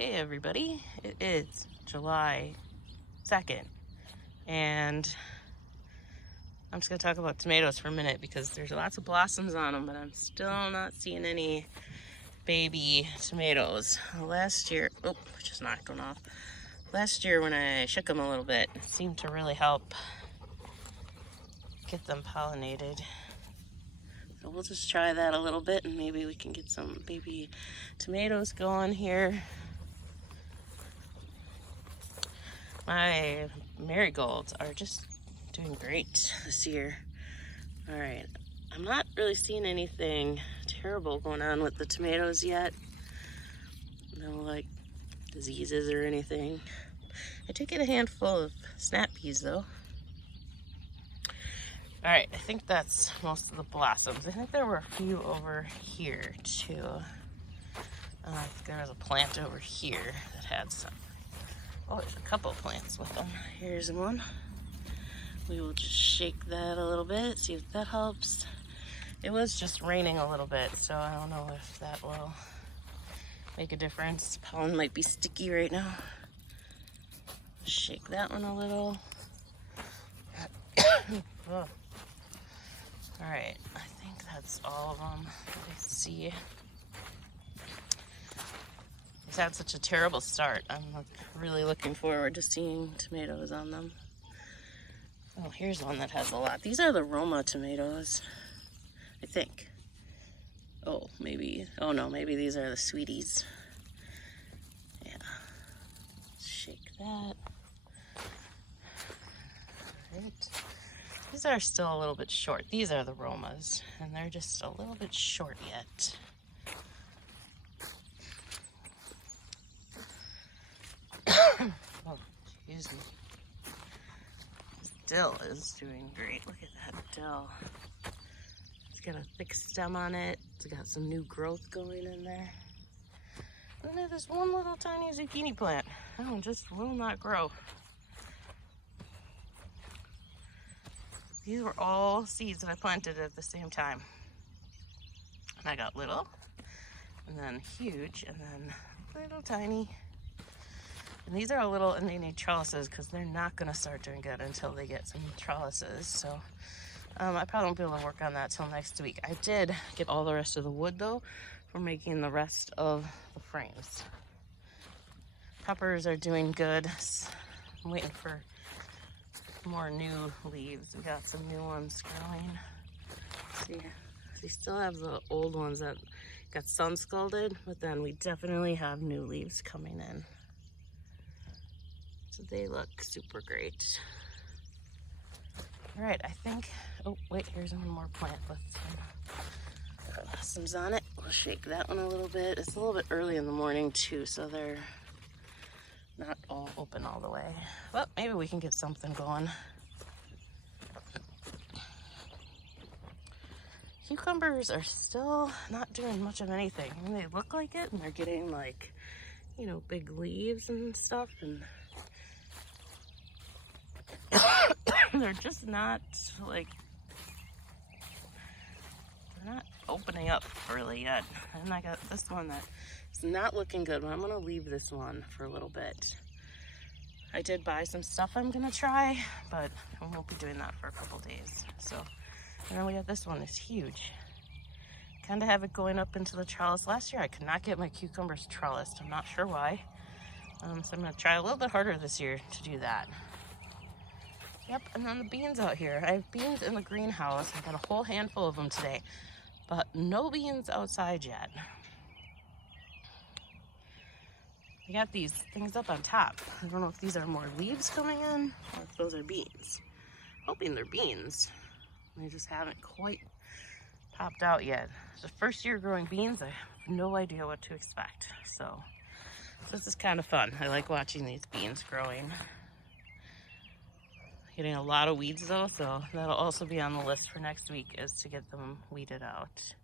Hey everybody, it is July 2nd, and I'm just going to talk about tomatoes for a minute because there's lots of blossoms on them, but I'm still not seeing any baby tomatoes. Last year, I just knocked one off. Last year when I shook them a little bit, it seemed to really help get them pollinated. So we'll just try that a little bit and maybe we can get some baby tomatoes going here. My marigolds are just doing great this year. All right, I'm not really seeing anything terrible going on with the tomatoes yet. No like diseases or anything. I did get a handful of snap peas though. All right, I think that's most of the blossoms. I think there were a few over here too. There was a plant over here that had some. Oh, there's a couple plants with them. Here's one. We will just shake that a little bit, see if that helps. It was just raining a little bit, so I don't know if that will make a difference. Pollen might be sticky right now. Shake that one a little. Oh. All right, I think that's all of them. Let's see. It's had such a terrible start. I'm really looking forward to seeing tomatoes on them. Oh, here's one that has a lot. These are the Roma tomatoes, I think. Oh, maybe. Oh no, maybe these are the sweeties. Yeah. Shake that. Right. These are still a little bit short. These are the Romas, and they're just a little bit short yet. Oh, excuse me. This dill is doing great. Look at that dill. It's got a thick stem on it. It's got some new growth going in there. And then there's one little tiny zucchini plant. Oh, just will not grow. These were all seeds that I planted at the same time. And I got little, and then huge, and then little tiny. And these are a little, and they need trellises because they're not going to start doing good until they get some trellises. So I probably won't be able to work on that till next week. I did get all the rest of the wood though for making the rest of the frames. Peppers are doing good. I'm waiting for more new leaves. We got some new ones growing. See, we still have the old ones that got sun scalded, but then we definitely have new leaves coming in. So they look super great. All right, I think, oh wait, here's one more plant with some blossoms on it. We'll shake that one a little bit. It's a little bit early in the morning too, so they're not all open all the way. Well, maybe we can get something going. Cucumbers are still not doing much of anything. I mean, they look like it, and they're getting like, you know, big leaves and stuff, and they're just not like, they're not opening up really yet. And I got this one that is not looking good, but I'm gonna leave this one for a little bit. I did buy some stuff I'm gonna try, but I won't be doing that for a couple days. So, and then we got this one, it's huge. Kind of have it going up into the trellis. Last year I could not get my cucumbers trellised. I'm not sure why. So I'm gonna try a little bit harder this year to do that. Yep, and then the beans out here. I have beans in the greenhouse. I got a whole handful of them today, but no beans outside yet. I got these things up on top. I don't know if these are more leaves coming in or if those are beans. Hoping they're beans. They just haven't quite popped out yet. It's the first year growing beans. I have no idea what to expect. So this is kind of fun. I like watching these beans growing. Getting a lot of weeds though, so that'll also be on the list for next week, is to get them weeded out.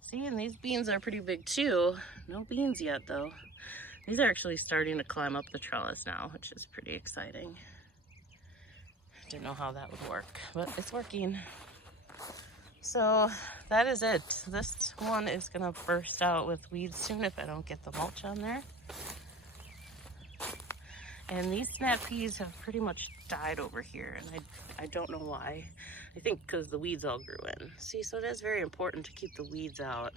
See, and these beans are pretty big too. No beans yet though. These are actually starting to climb up the trellis now, which is pretty exciting. Didn't know how that would work, but it's working. So that is it. This one is gonna burst out with weeds soon if I don't get the mulch on there. And these snap peas have pretty much died over here, and I don't know why. I think because the weeds all grew in. See, so it is very important to keep the weeds out.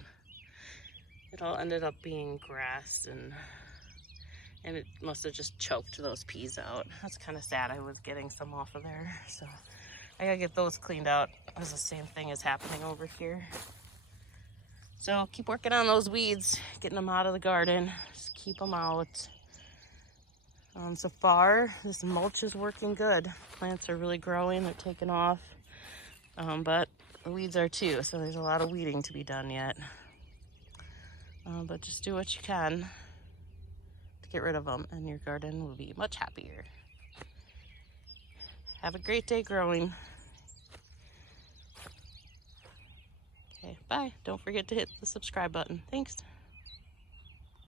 It all ended up being grass, and it must have just choked those peas out. That's kind of sad. I was getting some off of there, so I gotta get those cleaned out. That's the same thing is happening over here. So keep working on those weeds, getting them out of the garden. Just keep them out. So far, this mulch is working good. Plants are really growing, they're taking off. But the weeds are too, so there's a lot of weeding to be done yet. But just do what you can to get rid of them, and your garden will be much happier. Have a great day growing. Okay, bye. Don't forget to hit the subscribe button. Thanks.